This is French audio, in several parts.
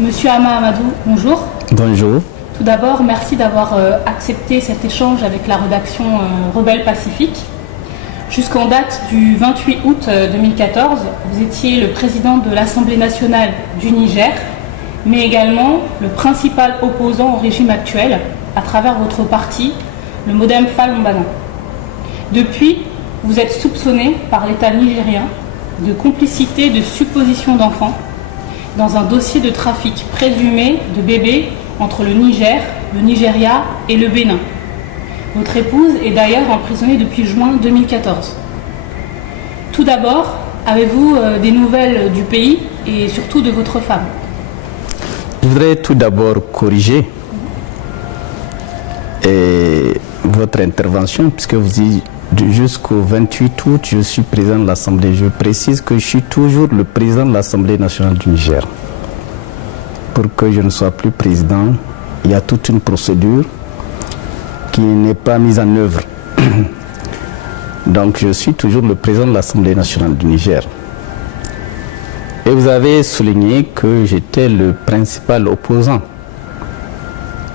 Monsieur Ama Amadou, bonjour. Bonjour. Tout d'abord, merci d'avoir accepté cet échange avec la rédaction Rebelle Pacifique. Jusqu'en date du 28 août 2014, vous étiez le président de l'Assemblée nationale du Niger, mais également le principal opposant au régime actuel à travers votre parti, le Modem Fall Mbana. Depuis, vous êtes soupçonné par l'État nigérien de complicité de supposition d'enfants dans un dossier de trafic présumé de bébés entre le Niger, le Nigeria et le Bénin. Votre épouse est d'ailleurs emprisonnée depuis juin 2014. Tout d'abord, avez-vous des nouvelles du pays et surtout de votre femme? Je voudrais tout d'abord corriger votre intervention, puisque vous dites jusqu'au 28 août, je suis président de l'Assemblée. Je précise que je suis toujours le président de l'Assemblée nationale du Niger. Pour que je ne sois plus président, il y a toute une procédure qui n'est pas mise en œuvre. Donc je suis toujours le président de l'Assemblée nationale du Niger. Et vous avez souligné que j'étais le principal opposant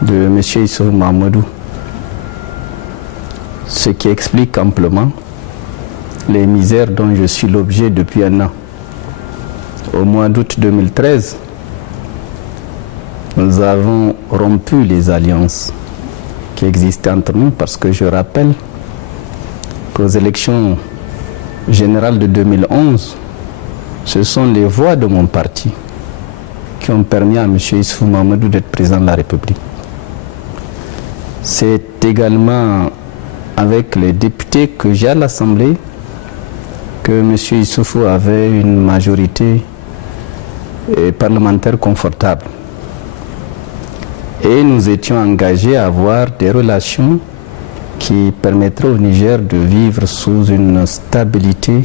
de M. Issoufou Mahamadou. Ce qui explique amplement les misères dont je suis l'objet depuis un an. Au mois d'août 2013, nous avons rompu les alliances qui existaient entre nous parce que je rappelle qu'aux élections générales de 2011, ce sont les voix de mon parti qui ont permis à M. Issoufou Mahamadou d'être président de la République. C'est également avec les députés que j'ai à l'Assemblée que M. Issoufou avait une majorité parlementaire confortable. Et nous étions engagés à avoir des relations qui permettraient au Niger de vivre sous une stabilité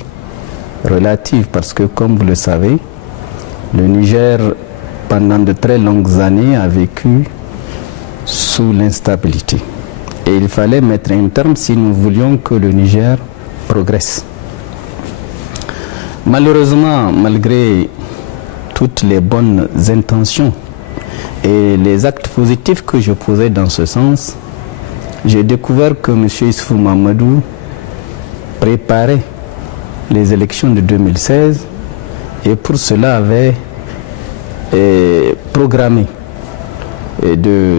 relative. Parce que, comme vous le savez, le Niger, pendant de très longues années, a vécu sous l'instabilité. Et il fallait mettre un terme si nous voulions que le Niger progresse. Malheureusement, malgré toutes les bonnes intentions et les actes positifs que je posais dans ce sens, j'ai découvert que M. Issoufou Mahamadou préparait les élections de 2016 et pour cela avait programmé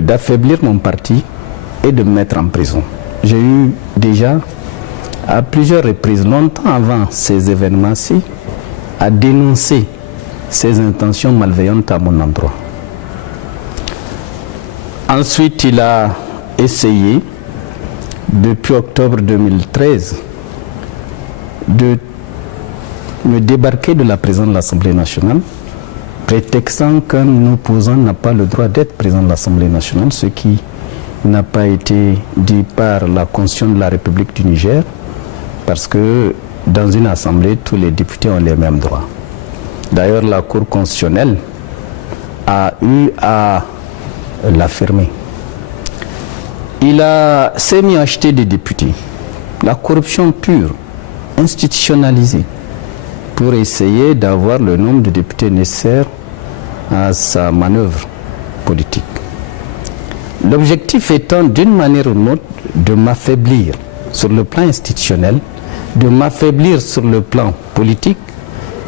d'affaiblir mon parti et de me mettre en prison. J'ai eu déjà, à plusieurs reprises, longtemps avant ces événements-ci, à dénoncer ces intentions malveillantes à mon endroit. Ensuite, il a essayé, depuis octobre 2013, de me débarquer de la présidence de l'Assemblée nationale, prétextant qu'un opposant n'a pas le droit d'être président de l'Assemblée nationale, ce qui n'a pas été dit par la Constitution de la République du Niger, parce que dans une assemblée, tous les députés ont les mêmes droits. D'ailleurs, la Cour constitutionnelle a eu à l'affirmer. Il s'est mis à acheter des députés. La corruption pure, institutionnalisée, pour essayer d'avoir le nombre de députés nécessaires à sa manœuvre politique. L'objectif étant d'une manière ou d'une autre de m'affaiblir sur le plan institutionnel, de m'affaiblir sur le plan politique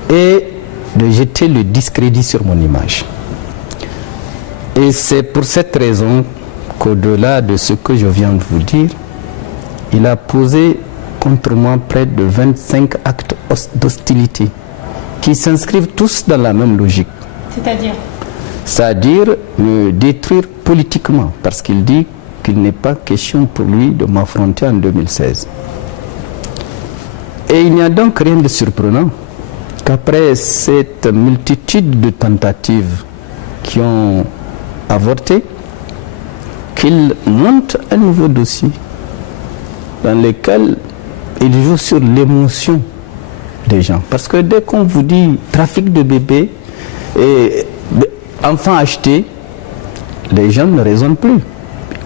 et de jeter le discrédit sur mon image. Et c'est pour cette raison qu'au-delà de ce que je viens de vous dire, il a posé contre moi près de 25 actes d'hostilité qui s'inscrivent tous dans la même logique. C'est-à-dire me détruire politiquement, parce qu'il dit qu'il n'est pas question pour lui de m'affronter en 2016. Et il n'y a donc rien de surprenant qu'après cette multitude de tentatives qui ont avorté, qu'il monte un nouveau dossier dans lequel il joue sur l'émotion des gens. Parce que dès qu'on vous dit trafic de bébés et enfants achetés, les gens ne raisonnent plus.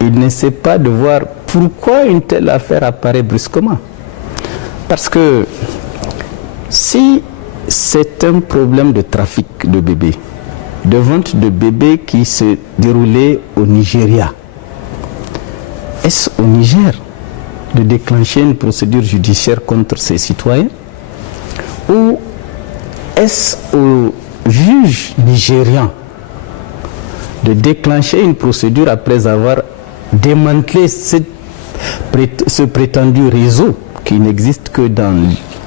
Ils n'essaient pas de voir pourquoi une telle affaire apparaît brusquement. Parce que si c'est un problème de trafic de bébés, de vente de bébés qui se déroulait au Nigeria. Est-ce au Niger de déclencher une procédure judiciaire contre ces citoyens? Ou est-ce au juge nigérian de déclencher une procédure après avoir démantelé ce prétendu réseau qui n'existe que dans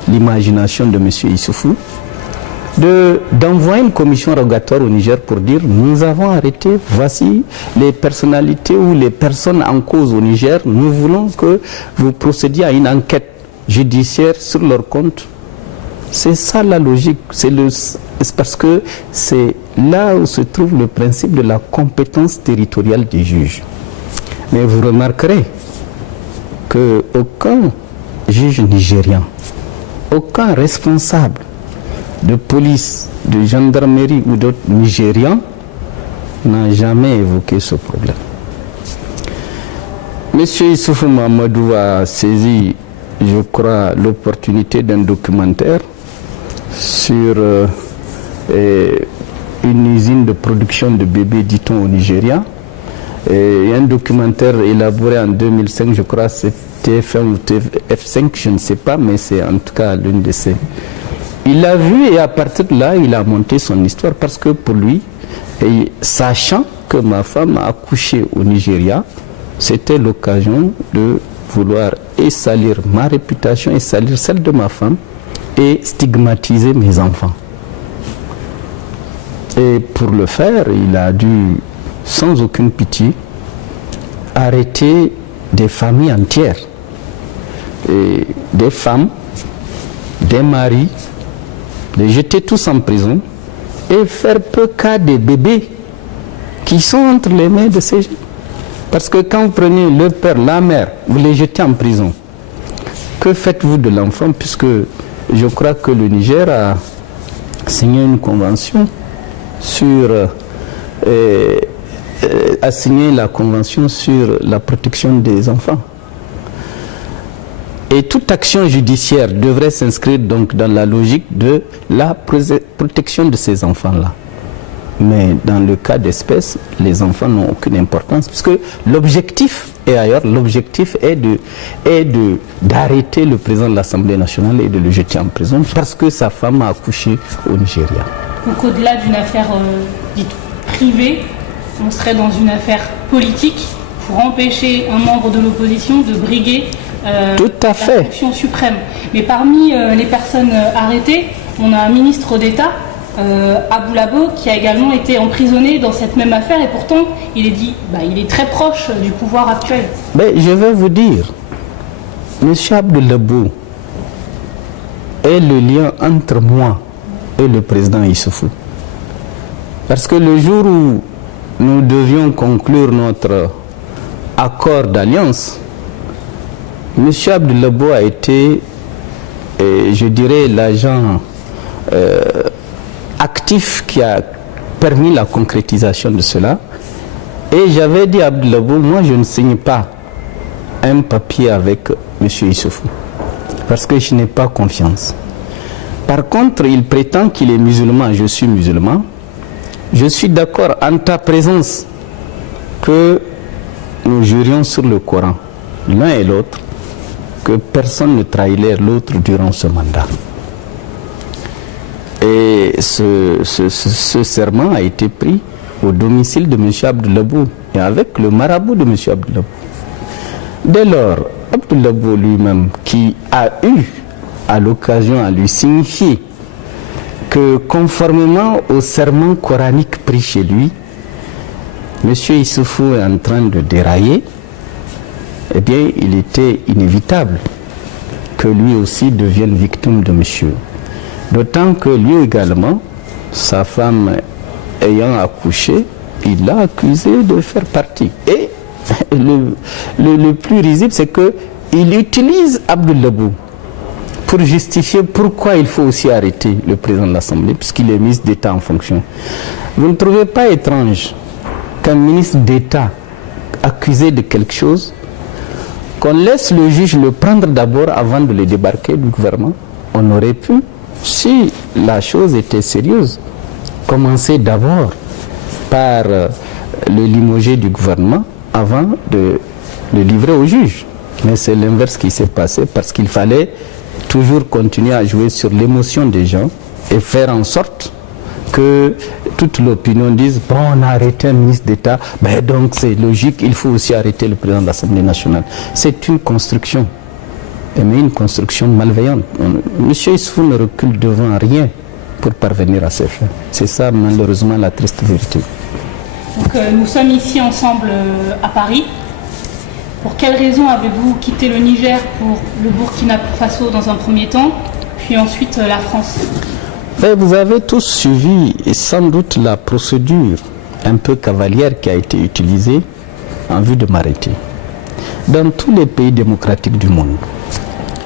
l'imagination de M. Issoufou, d'envoyer une commission rogatoire au Niger pour dire nous avons arrêté, voici les personnalités ou les personnes en cause au Niger, nous voulons que vous procédiez à une enquête judiciaire sur leur compte. C'est ça la logique, c'est parce que c'est là où se trouve le principe de la compétence territoriale des juges. Mais vous remarquerez qu'aucun juge nigérien, aucun responsable de police, de gendarmerie ou d'autres Nigériens n'a jamais évoqué ce problème. Monsieur Issoufou Mahamadou a saisi, je crois, l'opportunité d'un documentaire sur une usine de production de bébés, dit-on, au Nigeria. Et un documentaire élaboré en 2005, je crois, c'était TF1 ou TF5, je ne sais pas, mais c'est en tout cas l'une de ces... Il l'a vu et à partir de là, il a monté son histoire parce que pour lui, et sachant que ma femme a accouché au Nigeria, c'était l'occasion de vouloir et salir ma réputation et salir celle de ma femme et stigmatiser mes enfants. Et pour le faire, il a dû, sans aucune pitié, arrêter des familles entières, et des femmes, des maris, les jeter tous en prison et faire peu cas des bébés qui sont entre les mains de ces gens. Parce que quand vous prenez le père, la mère, vous les jetez en prison, que faites-vous de l'enfant? Puisque je crois que le Niger a signé une convention sur... a signé la convention sur la protection des enfants. Et toute action judiciaire devrait s'inscrire donc dans la logique de la protection de ces enfants-là. Mais dans le cas d'espèce, les enfants n'ont aucune importance, puisque l'objectif est ailleurs. L'objectif est d'arrêter le président de l'Assemblée nationale et de le jeter en prison parce que sa femme a accouché au Nigeria. Donc au-delà d'une affaire dite privée, on serait dans une affaire politique pour empêcher un membre de l'opposition de briguer tout à fait. La fonction suprême. Mais parmi les personnes arrêtées, on a un ministre d'État, Abou Labo, qui a également été emprisonné dans cette même affaire et pourtant il est très proche du pouvoir actuel. Mais je vais vous dire, M. Abou Labo est le lien entre moi et le président Issoufou. Parce que le jour où nous devions conclure notre accord d'alliance, M. Abou Labo a été, je dirais, l'agent actif qui a permis la concrétisation de cela. Et j'avais dit à Abou Labo, moi je ne signe pas un papier avec M. Issoufou, parce que je n'ai pas confiance. Par contre, il prétend qu'il est musulman, je suis musulman. Je suis d'accord en ta présence que nous jurions sur le Coran, l'un et l'autre, que personne ne trahirait l'autre durant ce mandat. Et ce serment a été pris au domicile de M. Abou Labo et avec le marabout de M. Abou Labo. Dès lors, Abou Labo lui-même, qui a eu à l'occasion à lui signifier que conformément au serment coranique pris chez lui, M. Issoufou est en train de dérailler, eh bien, il était inévitable que lui aussi devienne victime de monsieur. D'autant que lui également, sa femme ayant accouché, il l'a accusé de faire partie. Et le plus risible, c'est qu'il utilise Abou Labo pour justifier pourquoi il faut aussi arrêter le président de l'Assemblée, puisqu'il est ministre d'État en fonction. Vous ne trouvez pas étrange qu'un ministre d'État accusé de quelque chose, qu'on laisse le juge le prendre d'abord avant de le débarquer du gouvernement? On aurait pu, si la chose était sérieuse, commencer d'abord par le limogé du gouvernement avant de le livrer au juge. Mais c'est l'inverse qui s'est passé parce qu'il fallait toujours continuer à jouer sur l'émotion des gens et faire en sorte que toute l'opinion dise bon, on a arrêté un ministre d'État, ben donc c'est logique, il faut aussi arrêter le président de l'Assemblée nationale. C'est une construction, mais une construction malveillante. Monsieur Issoufou ne recule devant rien pour parvenir à ses fins. C'est ça malheureusement la triste vérité. Donc nous sommes ici ensemble à Paris. Pour quelles raisons avez-vous quitté le Niger pour le Burkina Faso dans un premier temps, puis ensuite la France? Vous avez tous suivi sans doute la procédure un peu cavalière qui a été utilisée en vue de m'arrêter. Dans tous les pays démocratiques du monde,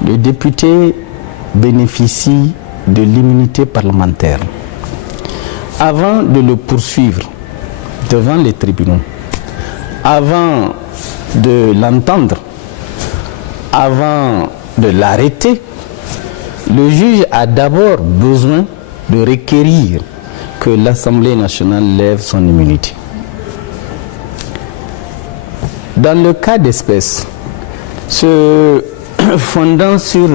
le député bénéficie de l'immunité parlementaire. Avant de le poursuivre devant les tribunaux, avant de l'entendre, avant de l'arrêter, le juge a d'abord besoin de requérir que l'Assemblée nationale lève son immunité. Dans le cas d'espèce, se fondant sur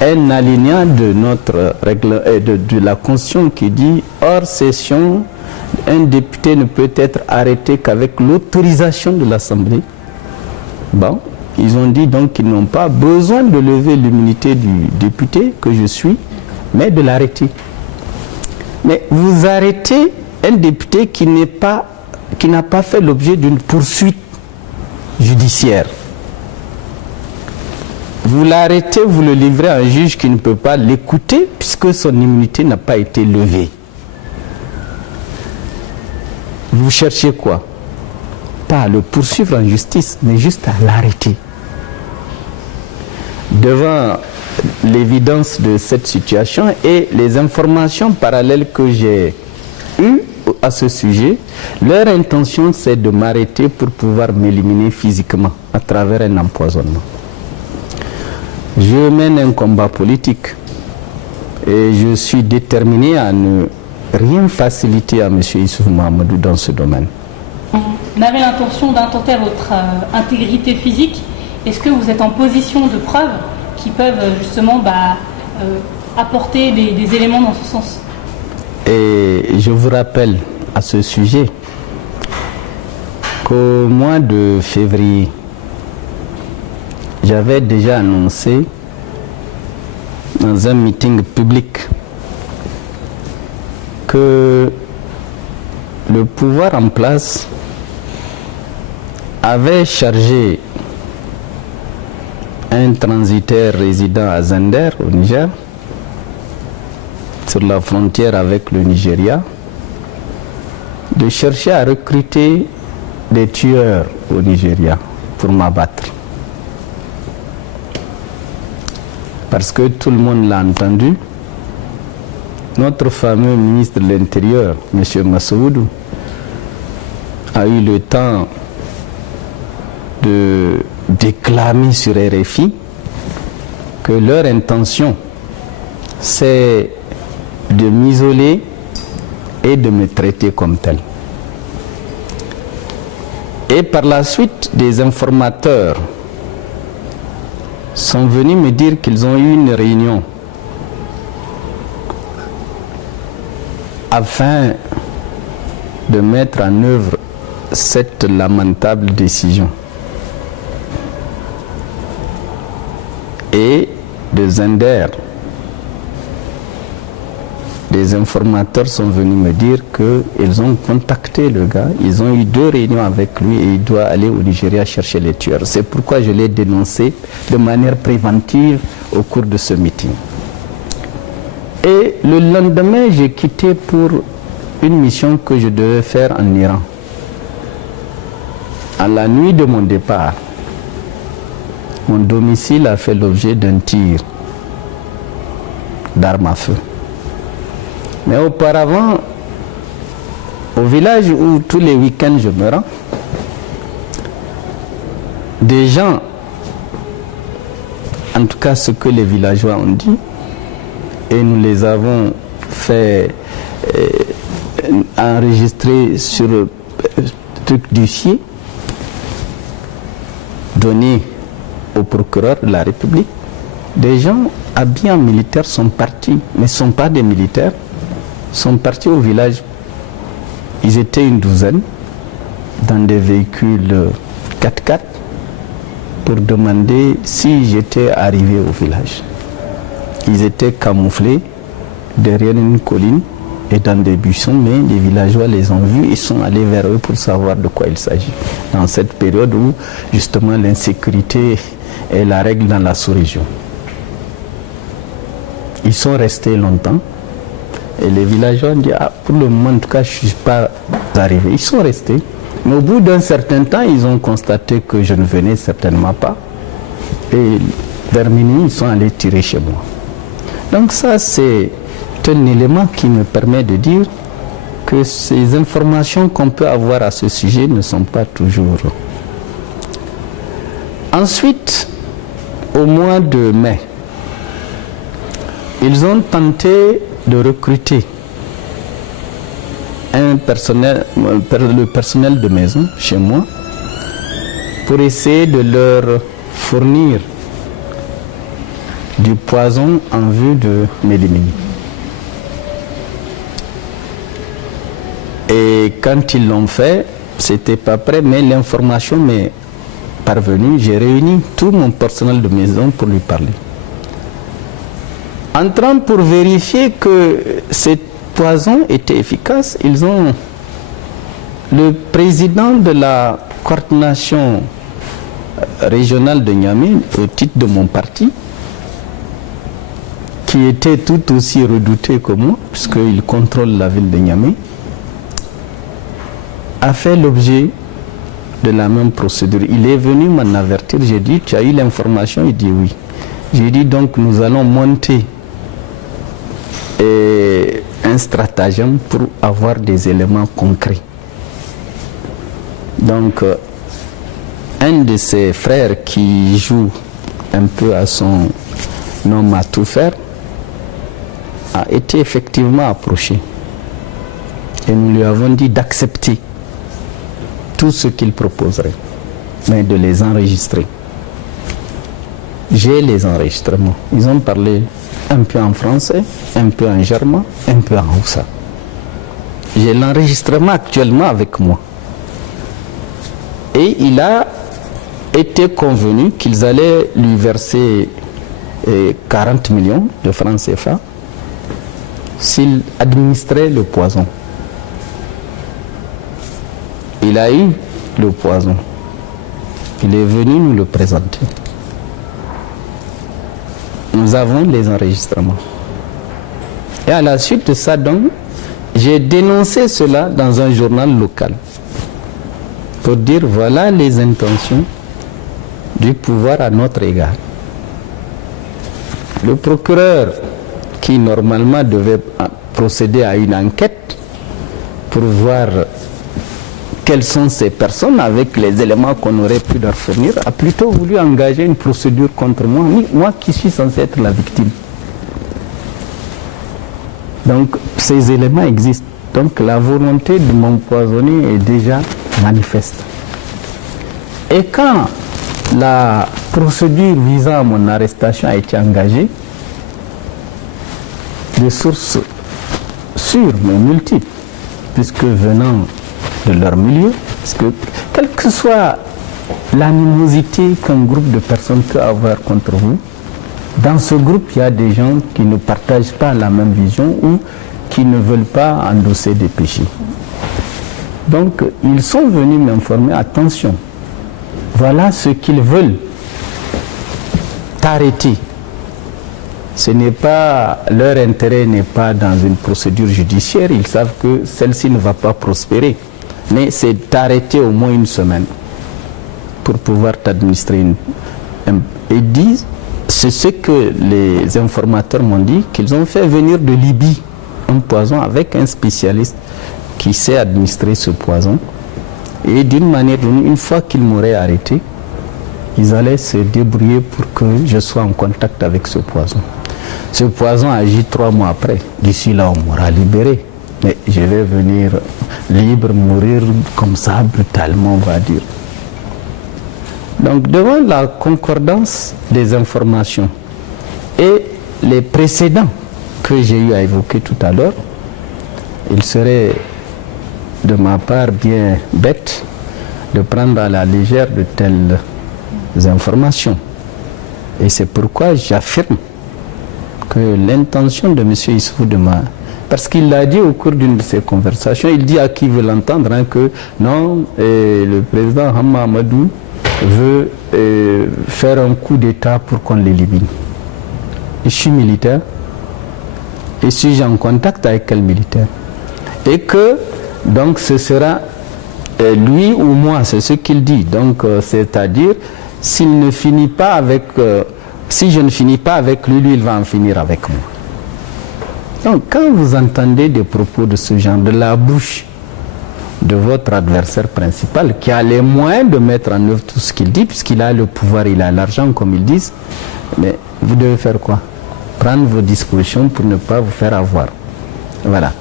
un alinéa de notre règle de la Constitution qui dit hors session, un député ne peut être arrêté qu'avec l'autorisation de l'Assemblée. Bon, ils ont dit donc qu'ils n'ont pas besoin de lever l'immunité du député que je suis, mais de l'arrêter. Mais vous arrêtez un député qui n'a pas fait l'objet d'une poursuite judiciaire. Vous l'arrêtez, vous le livrez à un juge qui ne peut pas l'écouter puisque son immunité n'a pas été levée. Vous cherchez quoi? Pas à le poursuivre en justice, mais juste à l'arrêter. Devant l'évidence de cette situation et les informations parallèles que j'ai eues à ce sujet, leur intention c'est de m'arrêter pour pouvoir m'éliminer physiquement à travers un empoisonnement. Je mène un combat politique et je suis déterminé à ne rien faciliter à M. Issoufou Mahamadou dans ce domaine. Vous avez l'intention d'intenter votre intégrité physique. Est-ce que vous êtes en position de preuve qui peuvent justement apporter des éléments dans ce sens? Et je vous rappelle à ce sujet qu'au mois de février, j'avais déjà annoncé dans un meeting public que le pouvoir en place avait chargé un transitaire résident à Zender, au Niger, sur la frontière avec le Nigeria, de chercher à recruter des tueurs au Nigeria pour m'abattre. Parce que tout le monde l'a entendu, notre fameux ministre de l'Intérieur, M. Massoudou, a eu le temps de déclamer sur RFI que leur intention, c'est de m'isoler et de me traiter comme tel. Et par la suite, des informateurs sont venus me dire qu'ils ont eu une réunion afin de mettre en œuvre cette lamentable décision. Et de Zender, des informateurs sont venus me dire qu'ils ont contacté le gars, ils ont eu 2 réunions avec lui et il doit aller au Nigeria chercher les tueurs. C'est pourquoi je l'ai dénoncé de manière préventive au cours de ce meeting. Et le lendemain, j'ai quitté pour une mission que je devais faire en Iran. À la nuit de mon départ, mon domicile a fait l'objet d'un tir d'arme à feu. Mais auparavant, au village où tous les week-ends je me rends, des gens, en tout cas ce que les villageois ont dit, et nous les avons fait enregistré sur truc d'huissier donné au procureur de la République. Des gens habillés en militaire sont partis, mais ne sont pas des militaires, sont partis au village. Ils étaient une douzaine dans des véhicules 4x4 pour demander si j'étais arrivé au village. Ils étaient camouflés derrière une colline et dans des buissons, mais les villageois les ont vus et sont allés vers eux pour savoir de quoi il s'agit. Dans cette période où justement l'insécurité est la règle dans la sous-région. Ils sont restés longtemps et les villageois ont dit pour le moment en tout cas je ne suis pas arrivé. Ils sont restés. Mais au bout d'un certain temps, ils ont constaté que je ne venais certainement pas. Et vers minuit, ils sont allés tirer chez moi. Donc ça, c'est un élément qui me permet de dire que ces informations qu'on peut avoir à ce sujet ne sont pas toujours. Ensuite, au mois de mai, ils ont tenté de recruter le personnel de maison chez moi pour essayer de leur fournir du poison en vue de m'éliminer. Et quand ils l'ont fait, c'était pas prêt, mais l'information m'est parvenue. J'ai réuni tout mon personnel de maison pour lui parler. Entrant pour vérifier que ce poison était efficace, le président de la coordination régionale de Niamey, au titre de mon parti, qui était tout aussi redouté que moi, puisqu'il contrôle la ville de Niamey, a fait l'objet de la même procédure. Il est venu m'en avertir, j'ai dit, tu as eu l'information? Il dit oui. J'ai dit donc nous allons monter un stratagème pour avoir des éléments concrets. Donc un de ses frères qui joue un peu à son homme à tout faire a été effectivement approché et nous lui avons dit d'accepter tout ce qu'il proposerait, mais de les enregistrer. J'ai les enregistrements. Ils ont parlé un peu en français, un peu en germain, un peu en haussa. J'ai l'enregistrement actuellement avec moi. Et il a été convenu qu'ils allaient lui verser 40 millions de francs CFA s'il administrait le poison. Il a eu le poison. Il est venu nous le présenter. Nous avons les enregistrements. Et à la suite de ça, donc, j'ai dénoncé cela dans un journal local pour dire voilà les intentions du pouvoir à notre égard. Le procureur, qui normalement devait procéder à une enquête pour voir quelles sont ces personnes avec les éléments qu'on aurait pu leur fournir, a plutôt voulu engager une procédure contre moi, moi qui suis censé être la victime. Donc ces éléments existent. Donc la volonté de m'empoisonner est déjà manifeste. Et quand la procédure visant à mon arrestation a été engagée, de sources sûres mais multiples, puisque venant de leur milieu, parce que quelle que soit l'animosité qu'un groupe de personnes peut avoir contre vous, dans ce groupe il y a des gens qui ne partagent pas la même vision ou qui ne veulent pas endosser des péchés. Donc ils sont venus m'informer, attention, voilà ce qu'ils veulent t'arrêter. Ce n'est pas, leur intérêt n'est pas dans une procédure judiciaire, ils savent que celle-ci ne va pas prospérer. Mais c'est t'arrêter au moins une semaine pour pouvoir t'administrer et disent, c'est ce que les informateurs m'ont dit, qu'ils ont fait venir de Libye un poison avec un spécialiste qui sait administrer ce poison. Et d'une manière ou d'une, une fois qu'ils m'auraient arrêté, ils allaient se débrouiller pour que je sois en contact avec ce poison. Ce poison agit 3 mois après. D'ici là, on m'aura libéré. mais je vais venir libre, mourir comme ça, brutalement, on va dire. Donc, devant la concordance des informations et les précédents que j'ai eu à évoquer tout à l'heure, il serait de ma part bien bête de prendre à la légère de telles informations. Et c'est pourquoi j'affirme que l'intention de M. Issoufou parce qu'il l'a dit au cours d'une de ses conversations, il dit à qui veut l'entendre que non, le président Hama Amadou veut faire un coup d'État pour qu'on l'élimine. Je suis militaire et suis en contact avec quel militaire? Et que donc ce sera lui ou moi, c'est ce qu'il dit. Donc c'est-à-dire s'il ne finit pas avec si je ne finis pas avec lui, lui il va en finir avec moi. Donc quand vous entendez des propos de ce genre de la bouche de votre adversaire principal qui a les moyens de mettre en œuvre tout ce qu'il dit, puisqu'il a le pouvoir, il a l'argent comme ils disent, mais vous devez faire quoi? Prendre vos dispositions pour ne pas vous faire avoir. Voilà.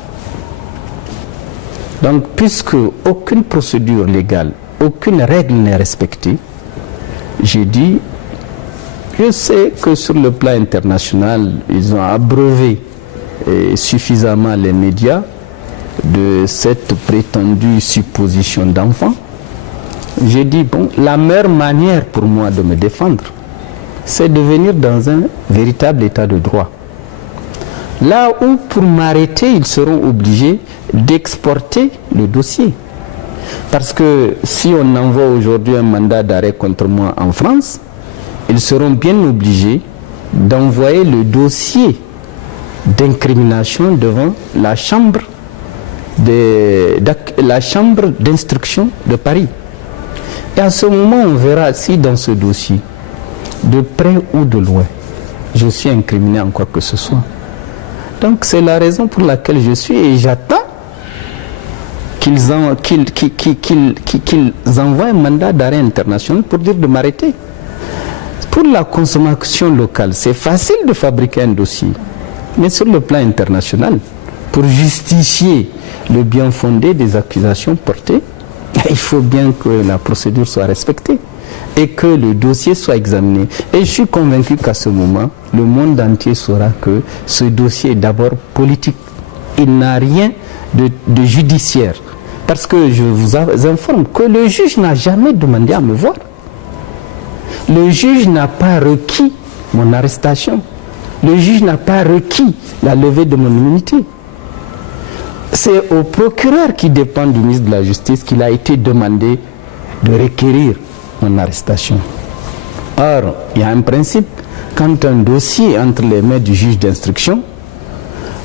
Donc puisque aucune procédure légale, aucune règle n'est respectée, j'ai dit, je sais que sur le plan international, ils ont abreuvé suffisamment les médias de cette prétendue supposition d'enfant. J'ai dit, bon, la meilleure manière pour moi de me défendre, c'est de venir dans un véritable état de droit. Là où, pour m'arrêter, ils seront obligés d'exporter le dossier. Parce que si on envoie aujourd'hui un mandat d'arrêt contre moi en France, ils seront bien obligés d'envoyer le dossier d'incrimination devant la chambre d'instruction de Paris. Et à ce moment, on verra si dans ce dossier, de près ou de loin, je suis incriminé en quoi que ce soit. Donc c'est la raison pour laquelle je suis et j'attends qu'ils envoient un mandat d'arrêt international pour dire de m'arrêter. Pour la consommation locale, c'est facile de fabriquer un dossier. Mais sur le plan international, pour justifier le bien fondé des accusations portées, il faut bien que la procédure soit respectée et que le dossier soit examiné. Et je suis convaincu qu'à ce moment, le monde entier saura que ce dossier est d'abord politique. Il n'a rien de judiciaire. Parce que je vous informe que le juge n'a jamais demandé à me voir. Le juge n'a pas requis mon arrestation. Le juge n'a pas requis la levée de mon immunité. C'est au procureur qui dépend du ministre de la Justice qu'il a été demandé de requérir mon arrestation. Or, il y a un principe, quand un dossier est entre les mains du juge d'instruction,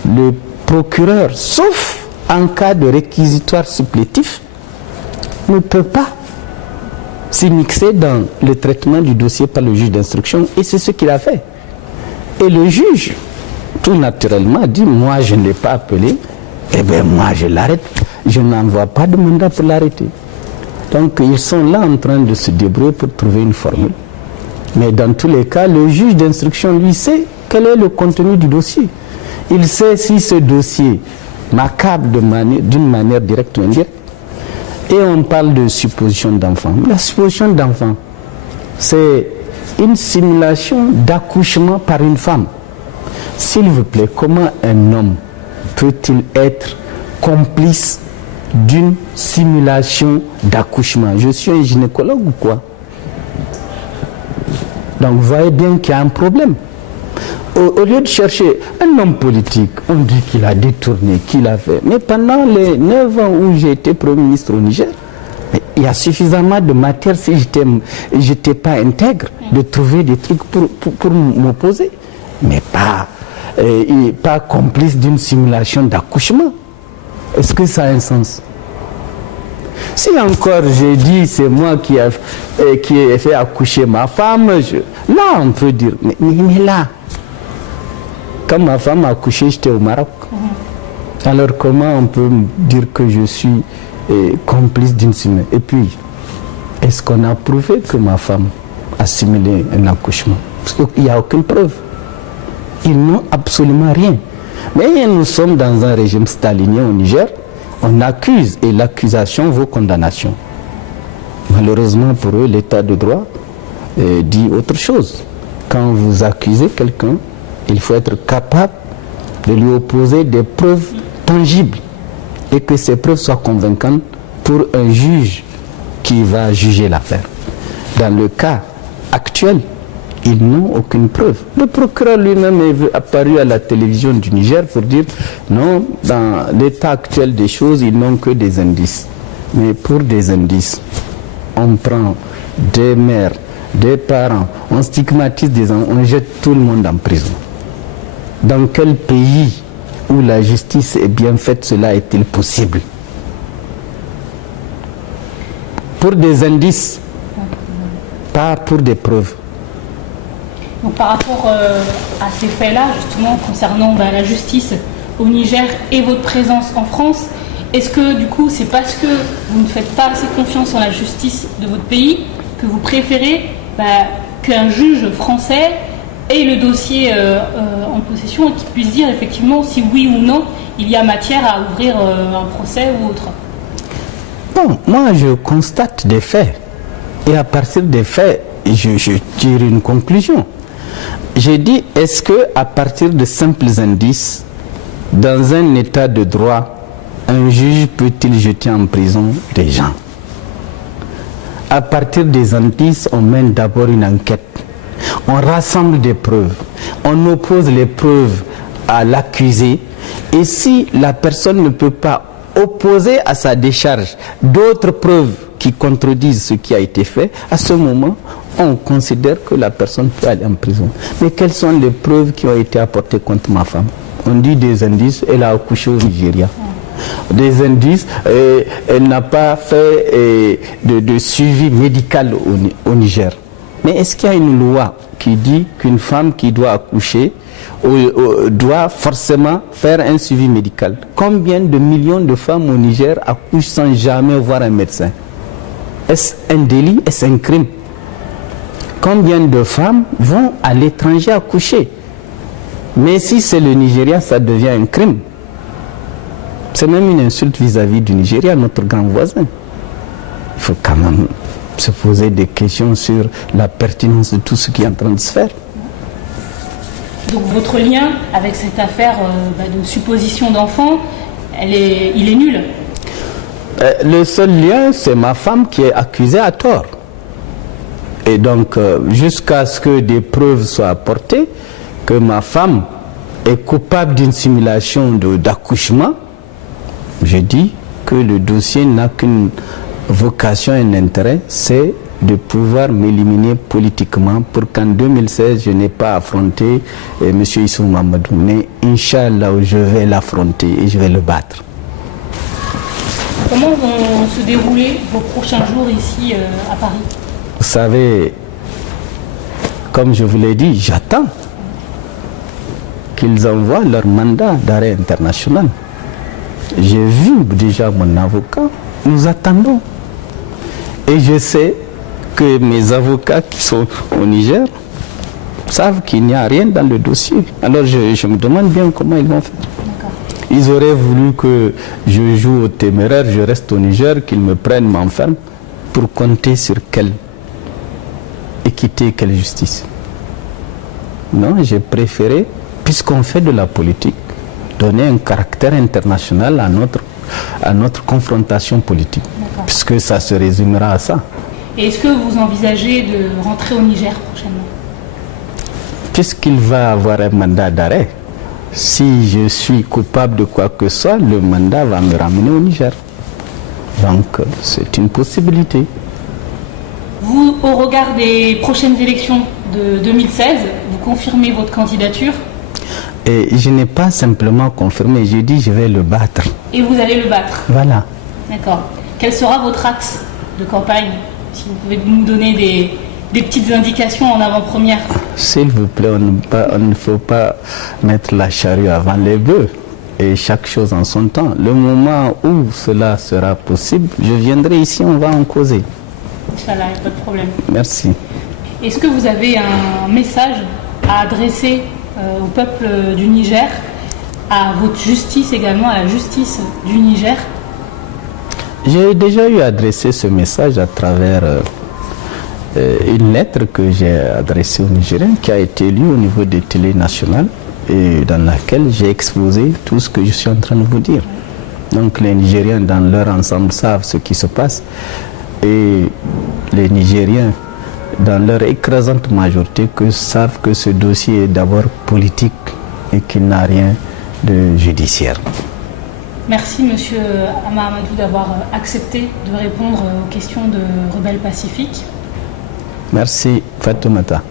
le procureur, sauf en cas de réquisitoire supplétif, ne peut pas s'immiscer dans le traitement du dossier par le juge d'instruction, et c'est ce qu'il a fait. Et le juge, tout naturellement, a dit, moi je ne l'ai pas appelé, eh bien moi je l'arrête, je n'envoie pas de mandat pour l'arrêter. Donc ils sont là en train de se débrouiller pour trouver une formule. Mais dans tous les cas, le juge d'instruction, lui, sait quel est le contenu du dossier. Il sait si ce dossier m'accable d'une manière directe ou indirecte. Et on parle de supposition d'enfant. La supposition d'enfant, c'est une simulation d'accouchement par une femme. S'il vous plaît, comment un homme peut-il être complice d'une simulation d'accouchement? Je suis un gynécologue ou quoi? Donc vous voyez bien qu'il y a un problème. Au lieu de chercher un homme politique, on dit qu'il a détourné, qu'il a fait. Mais pendant les 9 ans où j'ai été Premier ministre au Niger, il y a suffisamment de matière, si je n'étais pas intègre, de trouver des trucs pour m'opposer. Mais pas complice d'une simulation d'accouchement. Est-ce que ça a un sens? Si encore j'ai dit c'est moi qui ai fait accoucher ma femme, là on peut dire, mais là, quand ma femme a accouché, j'étais au Maroc. Alors comment on peut dire que je suis complice d'une simulation? Et puis, est-ce qu'on a prouvé que ma femme a simulé un accouchement? Parce qu'il n'y a aucune preuve. Ils n'ont absolument rien. Mais nous sommes dans un régime stalinien au Niger. On accuse et l'accusation vaut condamnation. Malheureusement pour eux, l'état de droit dit autre chose. Quand vous accusez quelqu'un, il faut être capable de lui opposer des preuves tangibles et que ces preuves soient convaincantes pour un juge qui va juger l'affaire. Dans le cas actuel, ils n'ont aucune preuve. Le procureur lui-même est apparu à la télévision du Niger pour dire non, dans l'état actuel des choses, ils n'ont que des indices. Mais pour des indices, on prend des mères, des parents, on stigmatise des enfants, on jette tout le monde en prison. Dans quel pays où la justice est bien faite, cela est-il possible? Pour des indices, pas pour des preuves. Donc, par rapport à ces faits-là, justement, concernant la justice au Niger et votre présence en France, est-ce que du coup c'est parce que vous ne faites pas assez confiance en la justice de votre pays que vous préférez qu'un juge français ait le dossier en possession et qu'il puisse dire effectivement si oui ou non il y a matière à ouvrir un procès ou autre? Bon, moi je constate des faits et à partir des faits je tire une conclusion. J'ai dit, est-ce que à partir de simples indices, dans un état de droit, un juge peut-il jeter en prison des gens? À partir des indices, on mène d'abord une enquête. On rassemble des preuves. On oppose les preuves à l'accusé. Et si la personne ne peut pas opposer à sa décharge d'autres preuves qui contredisent ce qui a été fait, à ce moment, on considère que la personne peut aller en prison. Mais quelles sont les preuves qui ont été apportées contre ma femme? On dit des indices, elle a accouché au Nigeria. Des indices, elle n'a pas fait de suivi médical au Niger. Mais est-ce qu'il y a une loi qui dit qu'une femme qui doit accoucher doit forcément faire un suivi médical? Combien de millions de femmes au Niger accouchent sans jamais voir un médecin? Est-ce un délit? Est-ce un crime? Combien de femmes vont à l'étranger accoucher? Mais si c'est le Nigeria, ça devient un crime. C'est même une insulte vis-à-vis du Nigeria, notre grand voisin. Il faut quand même se poser des questions sur la pertinence de tout ce qui est en train de se faire. Donc votre lien avec cette affaire de supposition d'enfant, il est nul? Le seul lien, c'est ma femme qui est accusée à tort. Et donc, jusqu'à ce que des preuves soient apportées, que ma femme est coupable d'une simulation d'accouchement, je dis que le dossier n'a qu'une vocation et un intérêt, c'est de pouvoir m'éliminer politiquement pour qu'en 2016, je n'ai pas affronté M. Issou Mamadou. Mais Inch'Allah, je vais l'affronter et je vais le battre. Comment vont se dérouler vos prochains jours ici à Paris? Vous savez, comme je vous l'ai dit, j'attends qu'ils envoient leur mandat d'arrêt international. J'ai vu déjà mon avocat, nous attendons. Et je sais que mes avocats qui sont au Niger savent qu'il n'y a rien dans le dossier. Alors je me demande bien comment ils vont faire. Ils auraient voulu que je joue au téméraire, je reste au Niger, qu'ils me prennent, m'enferment, pour compter sur quelle équité, quelle justice. Non, j'ai préféré, puisqu'on fait de la politique, donner un caractère international à notre confrontation politique, puisque ça se résumera à ça. Et est-ce que vous envisagez de rentrer au Niger prochainement? Puisqu'il va avoir un mandat d'arrêt, si je suis coupable de quoi que ce soit, le mandat va me ramener au Niger. Donc, c'est une possibilité. Vous, au regard des prochaines élections de 2016, vous confirmez votre candidature? Et je n'ai pas simplement confirmé, j'ai dit je vais le battre. Et vous allez le battre? Voilà. D'accord. Quel sera votre axe de campagne? Si vous pouvez nous donner des petites indications en avant-première. S'il vous plaît, on ne faut pas mettre la charrue avant les bœufs. Et chaque chose en son temps. Le moment où cela sera possible, je viendrai ici, on va en causer. Inch'Allah, pas de problème. Merci. Est-ce que vous avez un message à adresser au peuple du Niger à votre justice également, à la justice du Niger? J'ai déjà eu adressé ce message à travers une lettre que j'ai adressée aux Nigériens qui a été lue au niveau des télés nationales et dans laquelle j'ai exposé tout ce que je suis en train de vous dire. Donc les Nigériens dans leur ensemble savent ce qui se passe et les Nigériens dans leur écrasante majorité savent que ce dossier est d'abord politique et qu'il n'a rien de judiciaire. Merci Monsieur Hama Amadou d'avoir accepté de répondre aux questions de Rebelle Pacifique. Merci Fatoumata.